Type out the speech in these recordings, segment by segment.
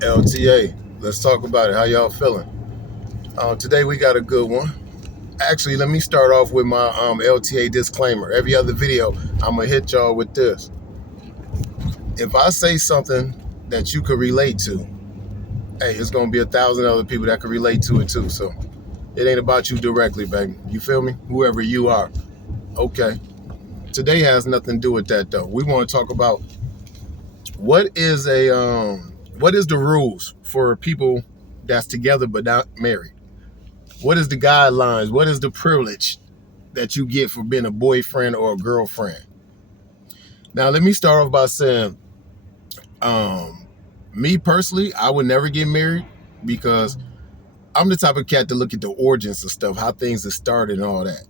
LTA. Let's talk about it. How y'all feeling? Today we got a good one. Actually, let me start off with my LTA disclaimer. Every other video, I'm gonna hit y'all with this. If I say something that you could relate to, hey, it's gonna be 1,000 other people that could relate to it too. So it ain't about you directly, baby. You feel me? Whoever you are. Okay. Today has nothing to do with that though. We want to talk about what is the rules for people that's together but not married? What is the guidelines? What is the privilege that you get for being a boyfriend or a girlfriend? Now, let me start off by saying, me personally, I would never get married because I'm the type of cat to look at the origins of stuff, how things have started and all that.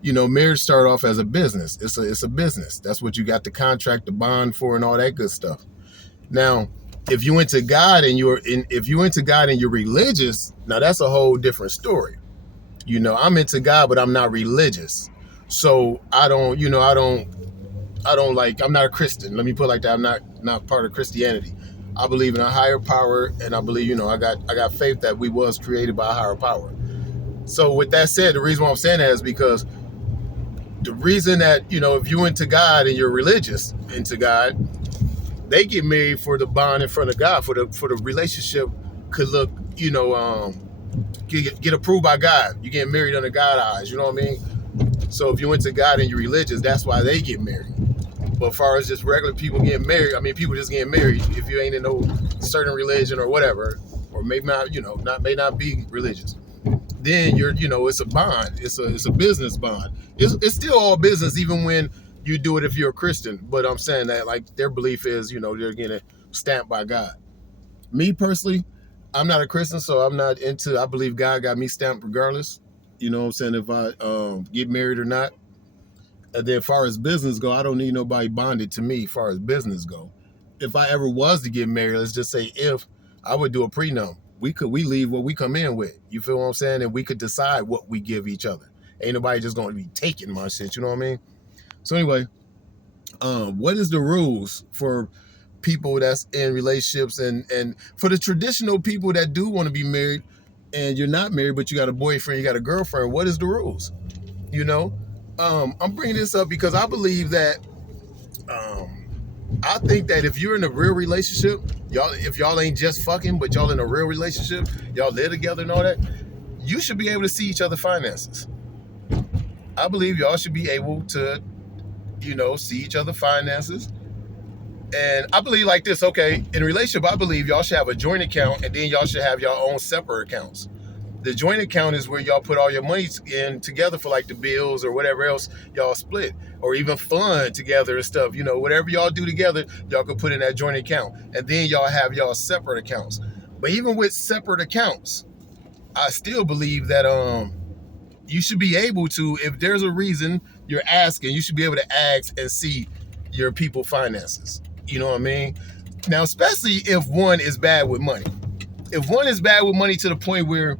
You know, marriage started off as a business. It's a business. That's what you got the contract, the bond for, and all that good stuff. Now, if you into God and if you into God and you're religious, now that's a whole different story. You know, I'm into God, but I'm not religious. So I don't, I'm not a Christian. Let me put it like that. I'm not part of Christianity. I believe in a higher power, and I believe, I got faith that we was created by a higher power. So with that said, the reason why I'm saying that is because the reason that, if you're into God and you're religious into God, they get married for the bond in front of God, for the relationship could look, get approved by God. You get married under God's eyes, you know what I mean? So if you went to God and you're religious, that's why they get married. But as far as just regular people getting married, I mean, people just getting married if you ain't in no certain religion or whatever, or maybe not, may not be religious. Then it's a bond. It's a business bond. It's still all business, even when you do it if you're a Christian. But I'm saying that like their belief is, they're getting stamped by God. Me personally, I'm not a Christian, so I'm not into. I believe God got me stamped regardless. You know what I'm saying? If I get married or not. And then, as far as business go, I don't need nobody bonded to me. As far as business go, if I ever was to get married, let's just say if I would do a prenup, we leave what we come in with. You feel what I'm saying? And we could decide what we give each other. Ain't nobody just going to be taking my shit. You know what I mean? So anyway, what is the rules for people that's in relationships and for the traditional people that do want to be married and you're not married but you got a boyfriend, you got a girlfriend? What is the rules? I'm bringing this up because I believe that I think that if you're in a real relationship, if y'all ain't just fucking but y'all in a real relationship, y'all live together and all that, you should be able to see each other's finances. I believe y'all should be able to see each other's finances. And I believe like this, okay, in a relationship, I believe y'all should have a joint account and then y'all should have your own separate accounts. The joint account is where y'all put all your money in together for like the bills or whatever else y'all split, or even fun together and stuff. Whatever y'all do together, y'all can put in that joint account. And then y'all have y'all separate accounts. But even with separate accounts, I still believe that you should be able to, if there's a reason you're asking, you should be able to ask and see your people's finances. You know what I mean? Now, especially if one is bad with money. If one is bad with money to the point where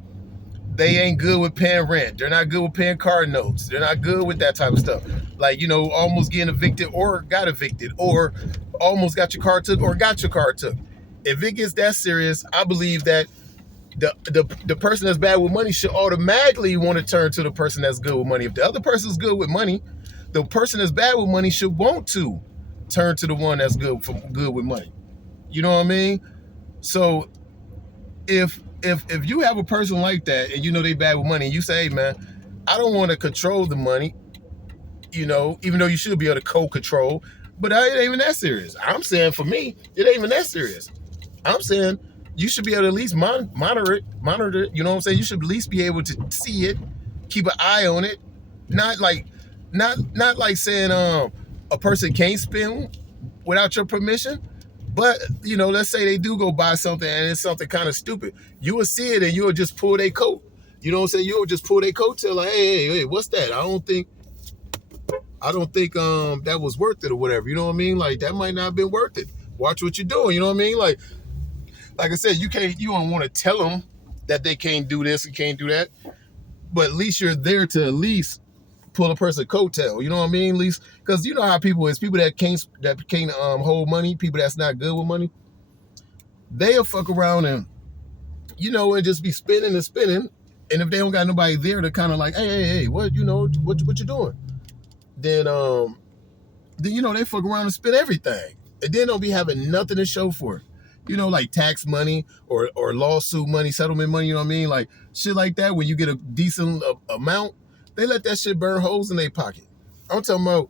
they ain't good with paying rent, they're not good with paying car notes, they're not good with that type of stuff. Like, almost getting evicted or got evicted or almost got your car took or got your car took. If it gets that serious, I believe that the person that's bad with money should automatically want to turn to the person that's good with money. If the other person's good with money, the person that's bad with money should want to turn to the one that's good with money. You know what I mean? So if you have a person like that and they bad with money and you say, hey man, I don't want to control the money, even though you should be able to co-control, but it ain't even that serious. I'm saying for me, it ain't even that serious. I'm saying you should be able to at least monitor it. You know what I'm saying? You should at least be able to see it, keep an eye on it. Not like saying a person can't spend without your permission. But, let's say they do go buy something and it's something kind of stupid. You will see it and you'll just pull their coat. You know what I'm saying? You'll just pull their coat till like, hey, what's that? I don't think that was worth it or whatever. You know what I mean? Like that might not have been worth it. Watch what you're doing. You know what I mean? Like I said, you don't want to tell them that they can't do this and can't do that. But at least you're there to at least pull a person's coattail. You know what I mean? At least, because you know how people is. People that can't hold money, people that's not good with money, they'll fuck around and, and just be spinning and spinning. And if they don't got nobody there to kind of like, hey, what, what you doing? Then they fuck around and spend everything. And then they'll be having nothing to show for it. Like tax money or lawsuit money, settlement money, you know what I mean? Like shit like that, when you get a decent amount, they let that shit burn holes in their pocket. I'm talking about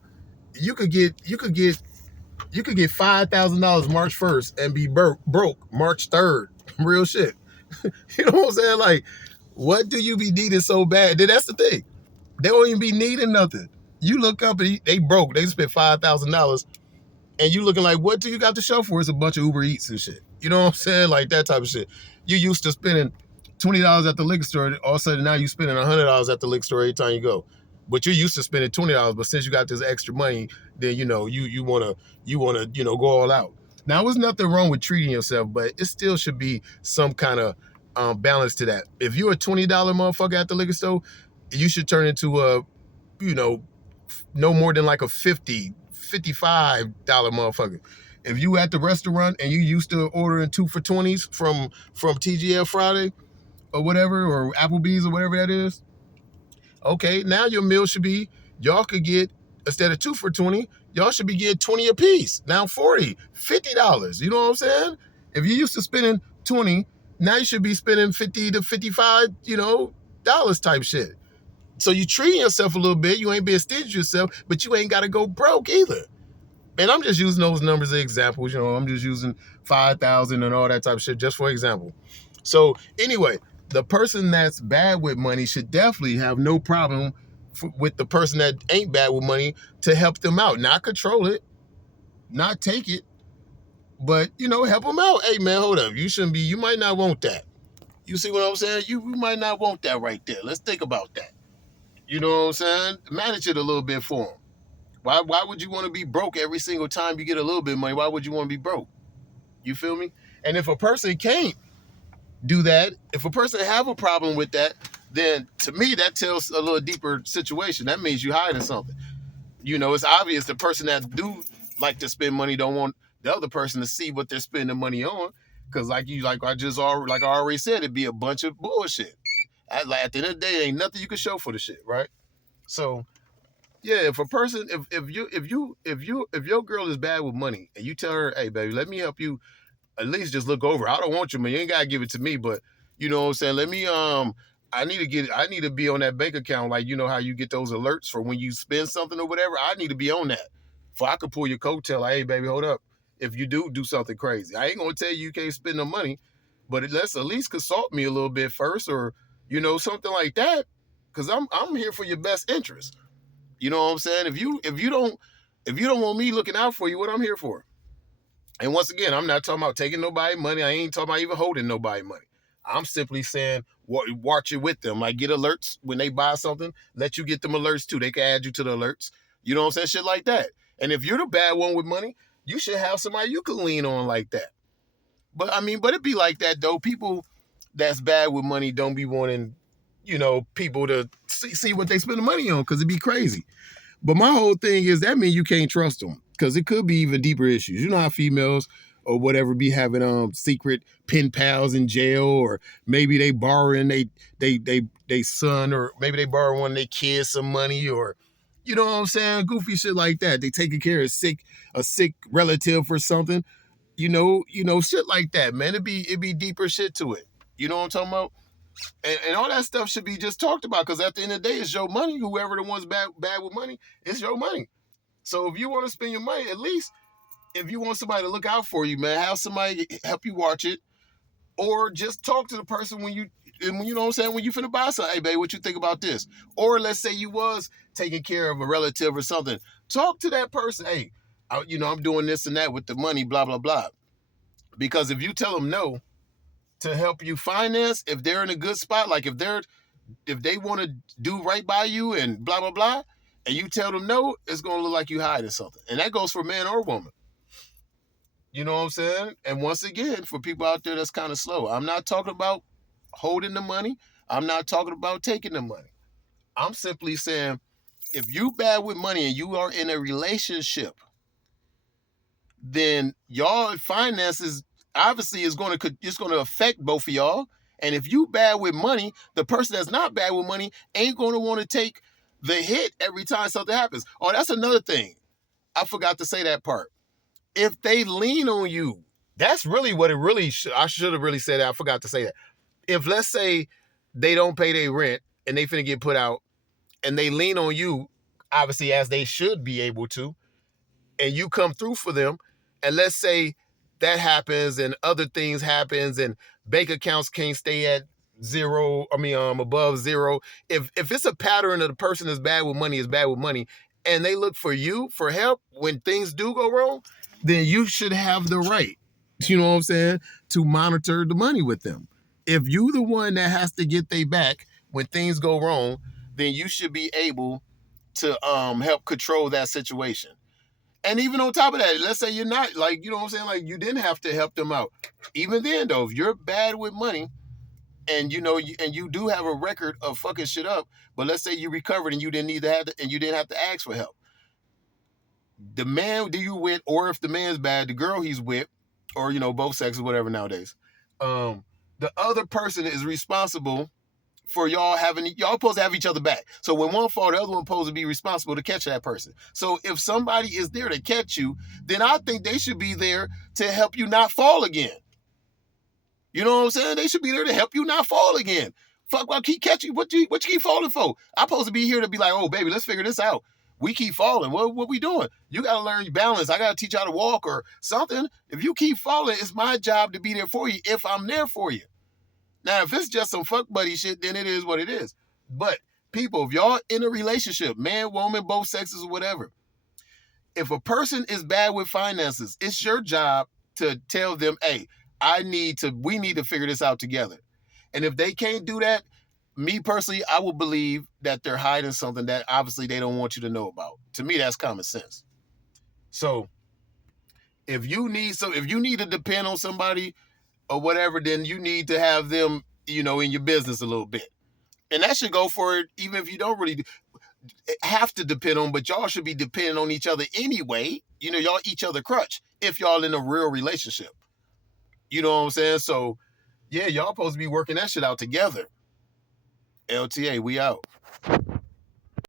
you could get $5,000 March 1st and be broke March 3rd. Real shit. You know what I'm saying? Like, what do you be needing so bad? Then that's the thing. They don't even be needing nothing. You look up and they broke. They spent $5,000, and you looking like, what do you got to show for? It's a bunch of Uber Eats and shit. You know what I'm saying? Like that type of shit. You used to spending $20 at the liquor store. All of a sudden now you spending $100 at the liquor store every time you go. But you're used to spending $20. But since you got this extra money, then you wanna go all out. Now there's nothing wrong with treating yourself, but it still should be some kind of balance to that. If you're a $20 motherfucker at the liquor store, you should turn into a no more than like a $55 motherfucker. If you at the restaurant and you used to ordering 2 for $20s from TGL Friday or whatever, or Applebee's or whatever that is, okay, now your meal should be, y'all could get, instead of 2 for $20, y'all should be getting 20 a piece. Now $40, $50. You know what I'm saying? If you used to spending 20, now you should be spending 50 to 55, dollars type shit. So you treating yourself a little bit. You ain't being stingy yourself, but you ain't got to go broke either. And I'm just using those numbers as examples. I'm just using 5,000 and all that type of shit just for example. So anyway, the person that's bad with money should definitely have no problem with the person that ain't bad with money to help them out. Not control it, not take it, but, help them out. Hey, man, hold up. You might not want that. You see what I'm saying? You might not want that right there. Let's think about that. You know what I'm saying? Manage it a little bit for them. Why would you want to be broke every single time you get a little bit of money? Why would you want to be broke? You feel me? And if a person can't do that, if a person have a problem with that, then to me that tells a little deeper situation. That means you hiding something. It's obvious the person that do like to spend money don't want the other person to see what they're spending money on. Because like I already said, it'd be a bunch of bullshit. At the end of the day, ain't nothing you can show for the shit, right? So yeah, if a person, if your girl is bad with money and you tell her, hey baby, let me help you at least just look over. I don't want your money. You ain't gotta give it to me, but you know what I'm saying? Let me I need to be on that bank account. Like, how you get those alerts for when you spend something or whatever. I need to be on that. For I could pull your coattail, like, hey baby, hold up. If you do something crazy, I ain't gonna tell you can't spend no money, but let's at least consult me a little bit first, or something like that. Cause I'm here for your best interest. You know what I'm saying? If you don't want me looking out for you, what I'm here for? And once again, I'm not talking about taking nobody money. I ain't talking about even holding nobody money. I'm simply saying watch it with them. Like, get alerts when they buy something. Let you get them alerts too. They can add you to the alerts. You know what I'm saying? Shit like that. And if you're the bad one with money, you should have somebody you can lean on like that. But it be like that though. People that's bad with money don't be wanting, people to see what they spend the money on, because it'd be crazy. But my whole thing is that means you can't trust them, because it could be even deeper issues. You know how females or whatever be having secret pen pals in jail, or maybe they borrowing they son, or maybe they borrow one of their kids some money, or you know what I'm saying, goofy shit like that. They taking care of a sick relative or something. Shit like that, man. It be deeper shit to it. You know what I'm talking about? And all that stuff should be just talked about, because at the end of the day, it's your money. Whoever the one's bad with money, it's your money. So if you want to spend your money, at least if you want somebody to look out for you, man, have somebody help you watch it, or just talk to the person when you know what I'm saying, when you finna buy something. Hey, babe, what you think about this? Or let's say you was taking care of a relative or something. Talk to that person. Hey, I'm doing this and that with the money, blah, blah, blah. Because if you tell them no to help you finance, if they're in a good spot, like if they want to do right by you and blah, blah, blah, and you tell them no, it's going to look like you hiding something. And that goes for man or woman. You know what I'm saying? And once again, for people out there that's kind of slow, I'm not talking about holding the money. I'm not talking about taking the money. I'm simply saying, if you bad with money and you are in a relationship, then y'all finances, obviously it's gonna affect both of y'all. And if you bad with money, the person that's not bad with money ain't gonna want to take the hit every time something happens. Oh, that's another thing. I forgot to say that part. If they lean on you, that's really what it really I should have really said that. I forgot to say that. If let's say they don't pay their rent and they finna get put out and they lean on you, obviously as they should be able to, and you come through for them, and let's say that happens and other things happens and bank accounts can't stay at zero, above zero. If it's a pattern of the person that's bad with money is bad with money, and they look for you for help when things do go wrong, then you should have the right, you know what I'm saying, to monitor the money with them. If you the one that has to get they back when things go wrong, then you should be able to help control that situation. And even on top of that, let's say you're not, like, you know what I'm saying, like you didn't have to help them out. Even then though, if you're bad with money and and you do have a record of fucking shit up, but let's say you recovered and you didn't have to ask for help. The man that you with, or if the man's bad, the girl he's with, or both sexes, whatever nowadays, the other person is responsible for y'all supposed to have each other back. So when one fall, the other one supposed to be responsible to catch that person. So if somebody is there to catch you, then I think they should be there to help you not fall again. You know what I'm saying? They should be there to help you not fall again. Fuck, I keep catching you. What you keep falling for? I'm supposed to be here to be like, oh baby, let's figure this out. We keep falling. What we doing? You gotta learn your balance. I gotta teach you how to walk or something. If you keep falling, it's my job to be there for you if I'm there for you. Now, if it's just some fuck buddy shit, then it is what it is. But people, if y'all in a relationship, man, woman, both sexes or whatever, if a person is bad with finances, it's your job to tell them, hey, we need to figure this out together. And if they can't do that, me personally, I will believe that they're hiding something that obviously they don't want you to know about. To me, that's common sense. So if you need to depend on somebody or whatever, then you need to have them, in your business a little bit. And that should go for it, even if you don't really have to depend on, but y'all should be depending on each other anyway. Y'all each other crutch if y'all in a real relationship. You know what I'm saying? So, yeah, y'all supposed to be working that shit out together. LTA, we out.